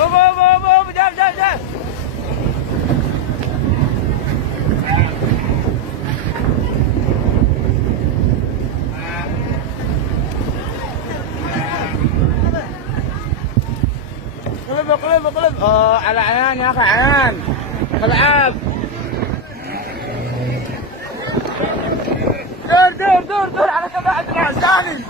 اوب جاب قلب على عيان يا اخي عيان العاب دور على كذا عندنا ثاني